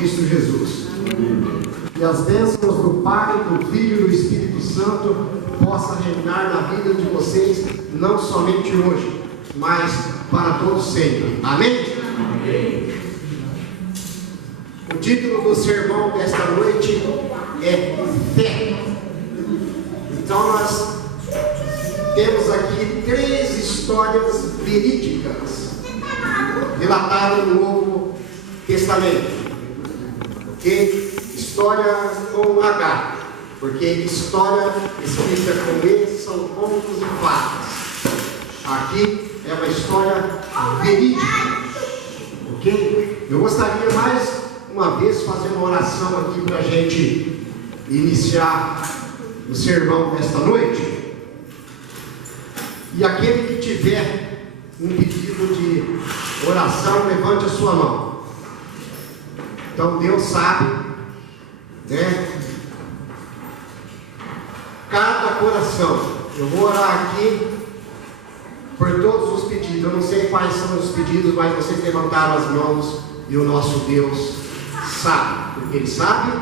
Cristo Jesus. E as bênçãos do Pai, do Filho e do Espírito Santo possam reinar na vida de vocês, não somente hoje, mas para todos sempre. Amém? Amém. O título do sermão desta noite é Fé. Então nós temos aqui 3 histórias verídicas relatadas no Novo Testamento. Ok? História com H, porque história escrita com E são contos e fatos. Aqui é uma história verídica. Ok? Eu gostaria mais uma vez fazer uma oração aqui para a gente iniciar o sermão desta noite. E aquele que tiver um pedido de oração, levante a sua mão. Então Deus sabe, né? Cada coração. Eu vou orar aqui por todos os pedidos. Eu não sei quais são os pedidos, mas vocês levantaram as mãos e o nosso Deus sabe, porque Ele sabe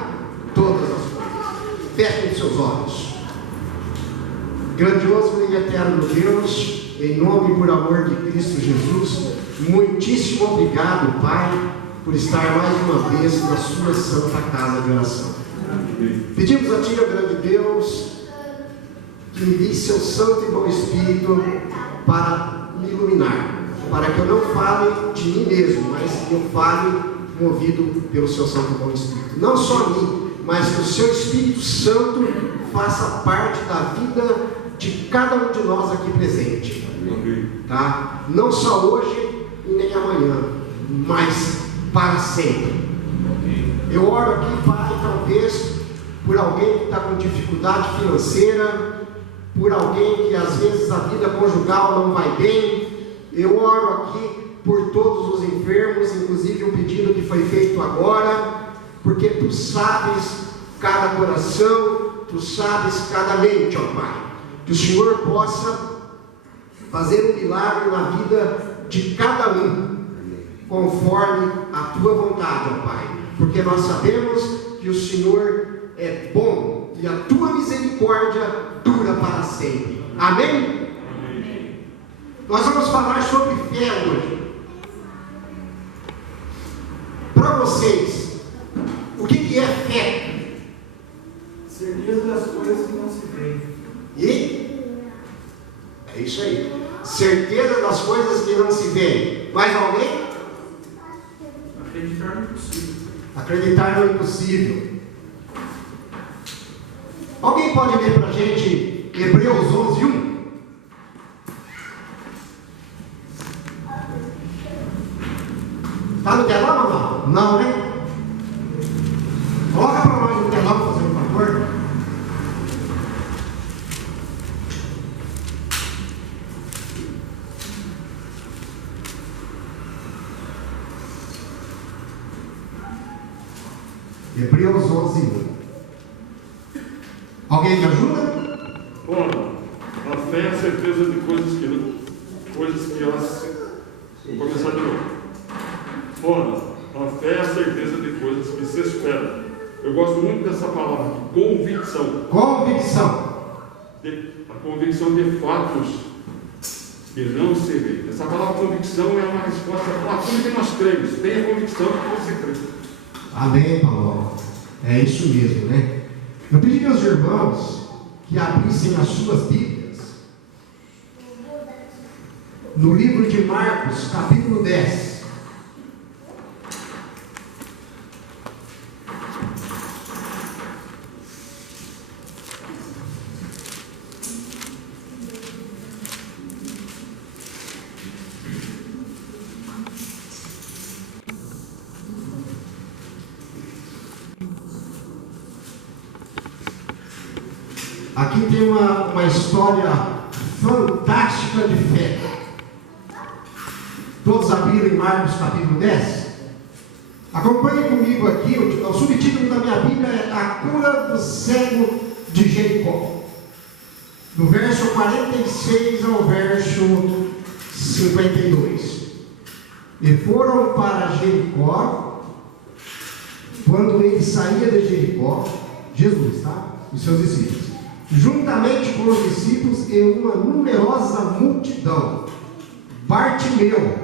todas as coisas. Fechem seus olhos. Grandioso e eterno Deus, em nome e por amor de Cristo Jesus, muitíssimo obrigado, Pai, por estar mais uma vez na sua santa casa de oração. Pedimos a Ti, ó grande Deus, que envie seu santo e bom Espírito para me iluminar, para que eu não fale de mim mesmo, mas que eu fale movido pelo seu santo e bom Espírito. Não só a mim, mas que o seu Espírito Santo faça parte da vida de cada um de nós aqui presente. Tá? Não só hoje e nem amanhã, mas para sempre. Eu oro aqui, Pai, talvez por alguém que está com dificuldade financeira, por alguém que às vezes a vida conjugal não vai bem. Eu oro aqui por todos os enfermos, inclusive um pedido que foi feito agora, porque Tu sabes cada coração, Tu sabes cada mente, ó Pai. Que o Senhor possa fazer um milagre na vida de cada um, conforme a Tua vontade, ó Pai, porque nós sabemos que o Senhor é bom e a Tua misericórdia dura para sempre. Amém? Amém. Nós vamos falar sobre fé hoje. Para vocês, o que é fé? Certeza das coisas que não se veem. E? É isso aí. Certeza das coisas que não se veem. Mais alguém? Acreditar no impossível. Acreditar no impossível. Alguém pode ler para a gente Hebreus 11:1? Está no telão ou não? Não, né? Coloca para nós no telão, por favor. Hebreus 11:1. Alguém me ajuda? Ora, a fé é a certeza de coisas que elas... Vou começar de novo. Ora, a fé é a certeza de coisas que se esperam. Eu gosto muito dessa palavra, convicção. Convicção. A convicção de fatos que não se vê. Essa palavra convicção é uma resposta para tudo que nós cremos. Tenha convicção que você crê. Amém, Paulo. É isso mesmo, né? Eu pedi aos irmãos que abrissem as suas Bíblias no livro de Marcos, capítulo 10. Aqui tem uma história fantástica de fé. Todos abriram em Marcos capítulo 10? Acompanhe comigo aqui, o subtítulo da minha Bíblia é A Cura do Cego de Jericó. Do verso 46 ao verso 52. E foram para Jericó, quando ele saía de Jericó, Jesus, tá? E seus discípulos, juntamente com os discípulos e uma numerosa multidão, Bartimeu,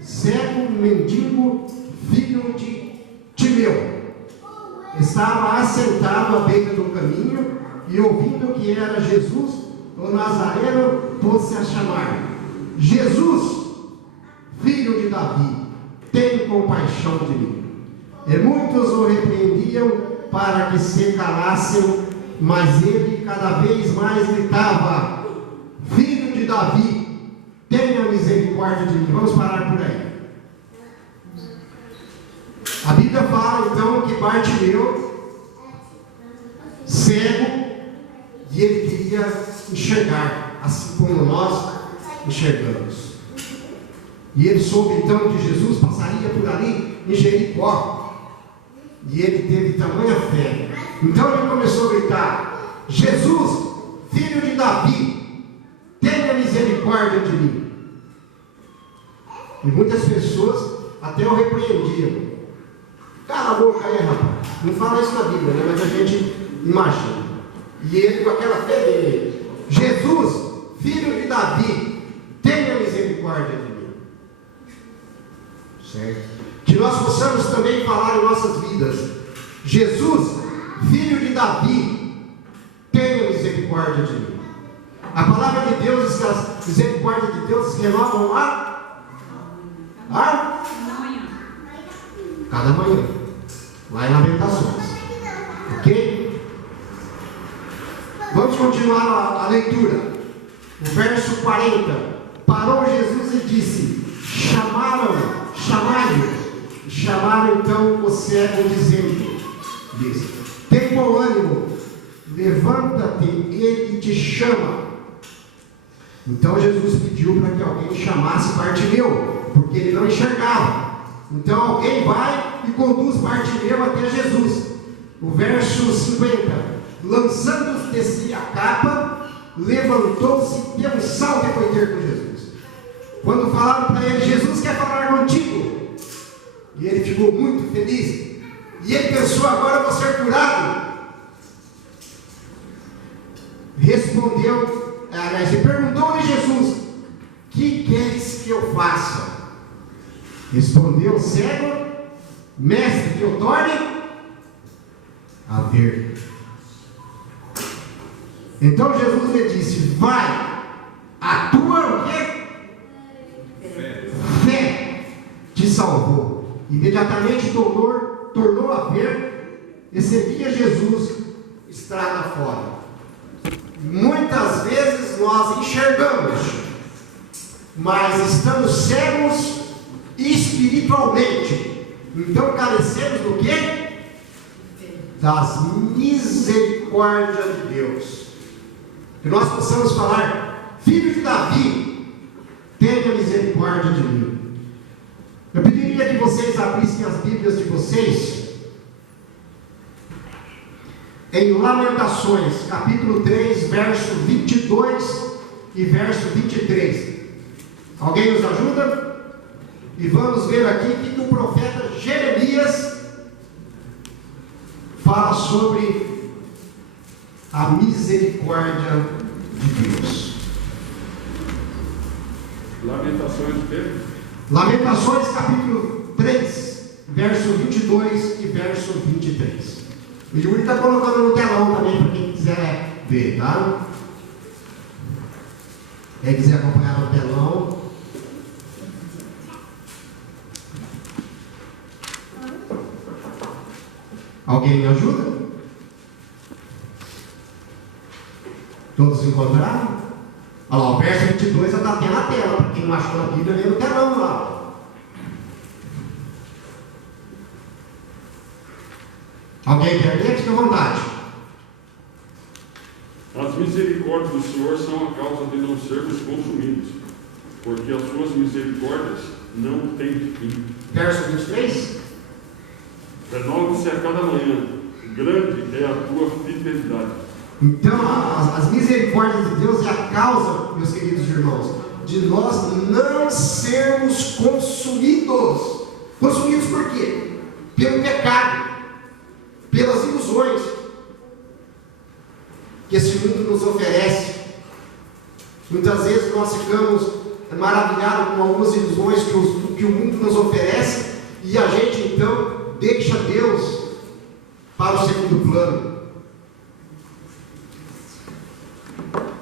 cego, mendigo, filho de Timeu, estava assentado à beira do caminho e, ouvindo que era Jesus, o Nazareno, pôs-se a chamar: Jesus, filho de Davi, tem compaixão de mim. E muitos o repreendiam para que se calassem, mas ele cada vez mais gritava: Filho de Davi, tenha misericórdia de mim. Vamos parar por aí. A Bíblia fala então que Bartimeu, cego, e ele queria enxergar, assim como nós enxergamos. E ele soube então que Jesus passaria por ali em Jericó. E ele teve tamanha fé. Então ele começou a gritar: Jesus, filho de Davi, tenha misericórdia de mim. E muitas pessoas até o repreendiam: cala a boca aí, rapaz. Não fala isso na Bíblia, né? Mas a gente imagina. E ele, com aquela fé dele: Jesus, filho de Davi, tenha misericórdia de mim. Certo? Que nós possamos também falar em nossas vidas: Jesus, filho de Davi, tenha misericórdia de mim. A palavra de Deus diz que as misericórdias de Deus se renovam lá? Cada manhã. Lá em Lamentações. Ok? Vamos continuar a leitura. O verso 40. Parou Jesus e disse: chamai-o. Chamaram então o cego, dizendo: tem bom ânimo, levanta-te, ele te chama. Então Jesus pediu para que alguém chamasse Bartimeu, porque ele não enxergava. Então alguém vai e conduz Bartimeu até Jesus. O verso 50: lançando de si a capa, levantou-se, deu um salto e foi ter com Jesus. Quando falaram para ele: Jesus quer falar contigo. E ele ficou muito feliz. E ele pensou: agora eu vou ser curado. Respondeu, aliás, ele perguntou-lhe Jesus: que queres que eu faça? Respondeu o cego: mestre, que eu torne a ver. Então Jesus lhe disse: vai, a tua o quê? Fé te salvou. Imediatamente tornou a ver e seguia Jesus estrada fora. Muitas vezes nós enxergamos, mas estamos cegos espiritualmente. Então carecemos do quê? Das misericórdias de Deus. Que nós possamos falar: filho de Davi, tenha misericórdia de mim. Eu pediria que vocês abrissem as Bíblias de vocês em Lamentações, capítulo 3, verso 22 e verso 23. Alguém nos ajuda? E vamos ver aqui que o profeta Jeremias fala sobre a misericórdia de Deus. Lamentações de quê? Lamentações capítulo 3, verso 22 e verso 23. O Yuri está colocando no telão também para quem quiser ver, tá? Quem quiser acompanhar no telão. Alguém me ajuda? Todos encontraram? Olha lá, o verso 22 já está até na tela. Para quem não achou na Bíblia, lê no telão lá. Alguém quer ler? Fique à vontade. As misericórdias do Senhor são a causa de não sermos consumidos, porque as suas misericórdias não têm fim. Verso 23. Renova-se a cada manhã, grande é a tua fidelidade. Então, as misericórdias de Deus é a causa, meus queridos irmãos, de nós não sermos consumidos. Consumidos por quê? Pelo pecado. que esse mundo nos oferece. Muitas vezes nós ficamos maravilhados com algumas ilusões que o mundo nos oferece, e a gente então deixa Deus para o segundo plano.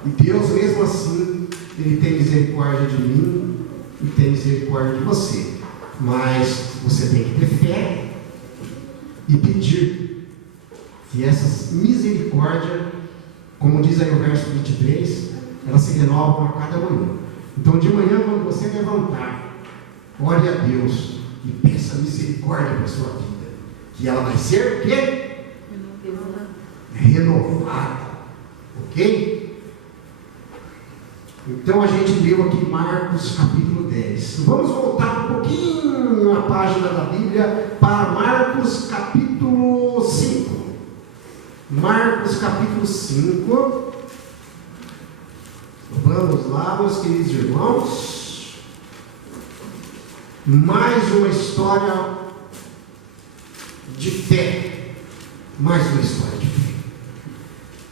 E Deus, mesmo assim, Ele tem misericórdia de mim e tem misericórdia de você. Mas você tem que ter fé e pedir que essa misericórdia, como diz aí o verso 23, ela se renova a cada manhã. Então, de manhã, quando você levantar, ore a Deus e peça misericórdia para a sua vida, que ela vai ser o quê? Renovada. Ok? Então, a gente leu aqui Marcos capítulo 10. Vamos voltar um pouquinho a página da Bíblia para Marcos capítulo 5. Marcos capítulo 5. Vamos lá, meus queridos irmãos. Mais uma história de fé. Mais uma história de fé.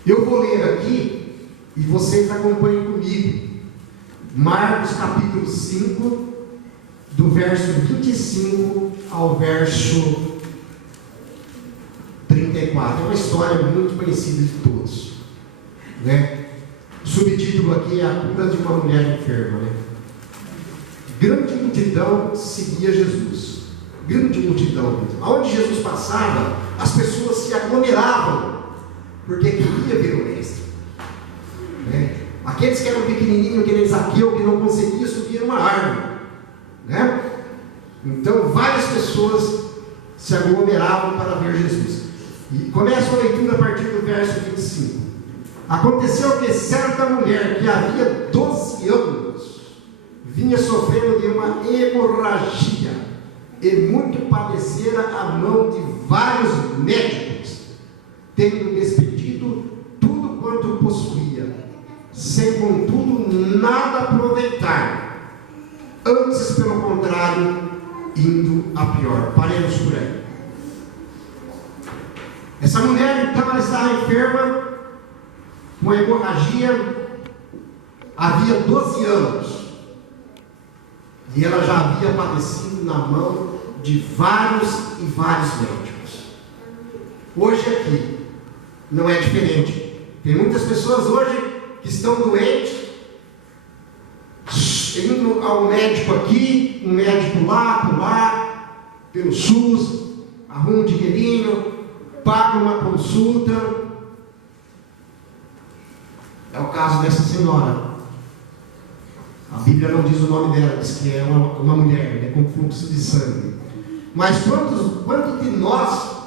Eu vou ler aqui e vocês acompanhem comigo. Marcos capítulo 5, do verso 25 ao verso 34. É uma história muito conhecida de todos, né? O subtítulo aqui é a cura de uma mulher enferma, né? Grande multidão seguia Jesus. Grande multidão. Aonde Jesus passava, as pessoas se aglomeravam, porque queria ver o mestre, né? Aqueles que eram pequenininhos, que nem Zaqueu, que não conseguia subir uma árvore, né? Então várias pessoas se aglomeravam para ver Jesus. E começa a leitura a partir do verso 25. Aconteceu que certa mulher que havia 12 anos vinha sofrendo de uma hemorragia e muito padecera a mão de vários médicos, tendo despedido tudo quanto possuía, sem contudo nada aproveitar, antes pelo contrário, indo a pior. Paremos por aí. Essa mulher então, ela estava enferma com hemorragia havia 12 anos, e ela já havia padecido na mão de vários e vários médicos. Hoje aqui não é diferente. Tem muitas pessoas hoje que estão doentes, indo ao médico aqui, um médico lá, pelo SUS, arruma um dinheirinho, paga uma consulta. É o caso dessa senhora. A Bíblia não diz o nome dela, diz que é uma mulher, né, com fluxo de sangue. Mas quantos de nós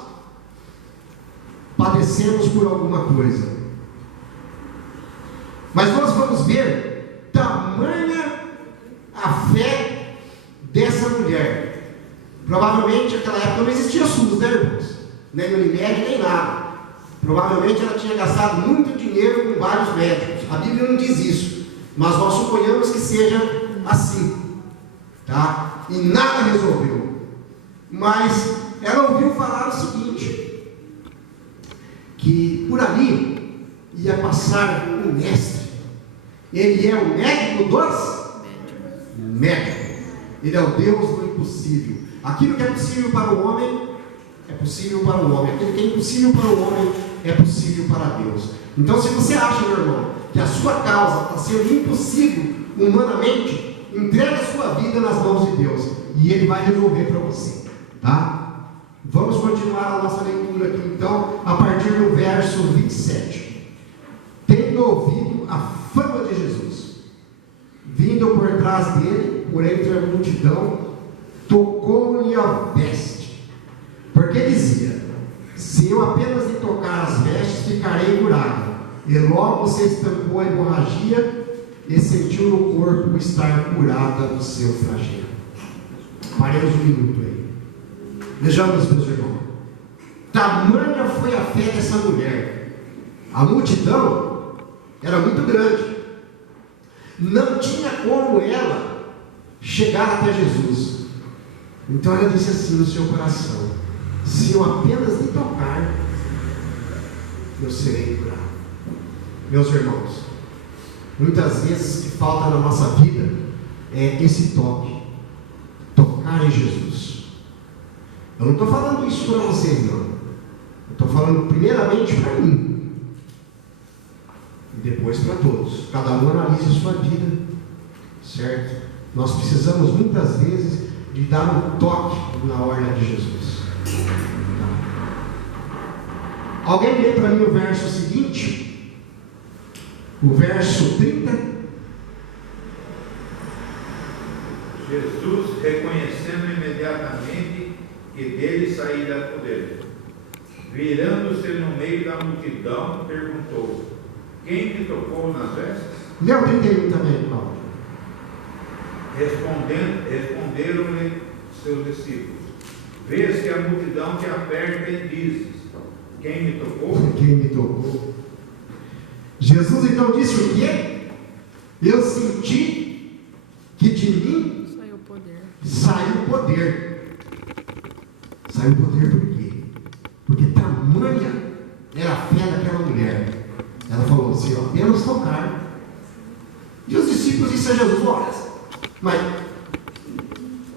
padecemos por alguma coisa? Mas nós vamos ver tamanha a fé dessa mulher. Provavelmente naquela época não existia SUS, né, irmãos? Nem Unimed, nem nada. Provavelmente ela tinha gastado muito dinheiro com vários médicos. A Bíblia não diz isso, mas nós suponhamos que seja assim, tá? E nada resolveu. Mas ela ouviu falar o seguinte, que por ali ia passar um mestre. Ele é o médico dos médicos. Ele é o Deus do impossível. Aquilo que é possível para o homem é possível para o homem. Aquilo que é impossível para o homem é possível para Deus. Então, se você acha, meu irmão, que a sua causa está sendo impossível humanamente, entregue a sua vida nas mãos de Deus e Ele vai resolver para você, tá? Vamos continuar a nossa leitura aqui, então, a partir do verso 27. Tendo ouvido a fama de Jesus, vindo por trás dele, por entre a multidão, tocou-lhe a veste, porque dizia: se eu apenas lhe tocar as vestes, ficarei curado. E logo se estancou a hemorragia e sentiu no corpo estar curada do seu flagelo. Paremos um minuto aí. Vejamos, meus irmãos. Tamanha foi a fé dessa mulher. A multidão era muito grande. Não tinha como ela chegar até Jesus. Então ela disse assim no seu coração: se eu apenas lhe tocar, eu serei curado. meus irmãos, muitas vezes o que falta na nossa vida é esse toque, tocar em Jesus. Eu não estou falando isso para vocês, não. Eu estou falando primeiramente para mim e depois para todos. Cada um analise a sua vida, certo? Nós precisamos muitas vezes de dar um toque na ordem de Jesus. Alguém lê para mim o verso seguinte, o verso 30. Jesus, reconhecendo imediatamente que dele saíra poder, virando-se no meio da multidão, perguntou: quem me tocou nas vestes? Lê o 31 também, Paulo. Responderam-lhe seus discípulos: vês que a multidão te aperta e dizes: quem me tocou? Quem me tocou? Jesus então disse o quê? Eu senti que de mim saiu o poder. Saiu o poder. Saiu o poder por quê? Porque tamanha era a fé daquela mulher. Ela falou assim: ó, apenas tocar. E os discípulos disseram a Jesus: olha, mas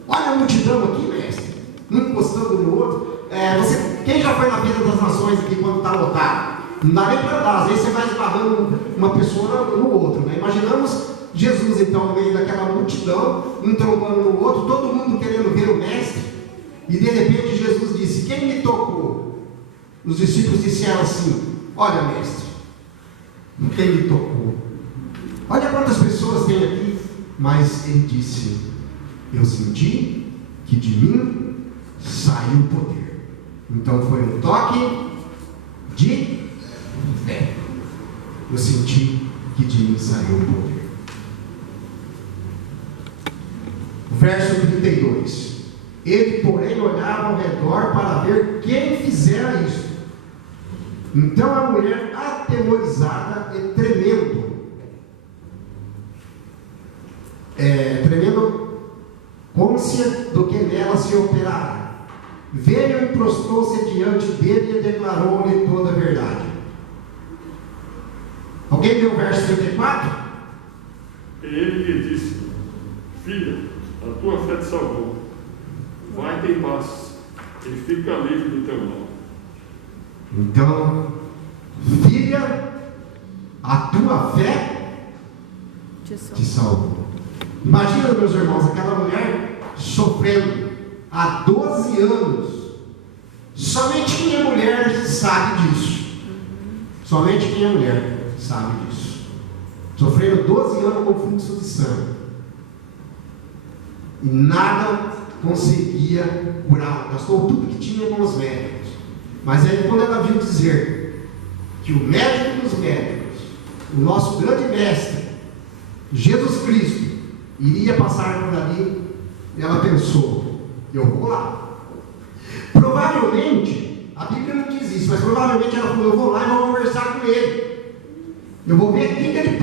olha a multidão aqui, mestre, um encostando no outro. Quem já foi na Feira das Nações aqui quando está lotado? Não dá nem para andar, às vezes você vai esbarrando uma pessoa no outro, né? Imaginamos Jesus então no meio daquela multidão, um trombando no outro, todo mundo querendo ver o mestre, e de repente Jesus disse: quem me tocou? Os discípulos disseram assim: olha, mestre, quem me tocou? Olha quantas pessoas tem aqui. Mas ele disse: eu senti que de mim saiu o poder. Então foi um toque de fé. Eu senti que de mim saiu o poder. Verso 32. Ele, porém, olhava ao redor para ver quem fizera isso. Então a mulher, atemorizada e tremendo côncia do que nela se operara, veio e prostrou-se diante dele e declarou-lhe toda a verdade. Alguém leu o verso 34? E ele lhe disse: filha, a tua fé te salvou, vai-te em paz, e fica livre do teu mal. Então, filha, a tua fé te salvou. Imagina, meus irmãos, aquela mulher sofrendo há 12 anos. Somente quem é mulher sabe disso. Somente quem é mulher sabe disso. Sofrendo 12 anos com fluxo de sangue. E nada conseguia curá-la. Gastou tudo que tinha com os médicos. Mas aí, quando ela viu dizer que o médico dos médicos, o nosso grande mestre, Jesus Cristo, iria passar por ali, ela pensou: eu vou lá. Provavelmente, a Bíblia não diz isso, mas provavelmente ela falou: eu vou lá e vou conversar com ele. Eu vou ver o que ele pode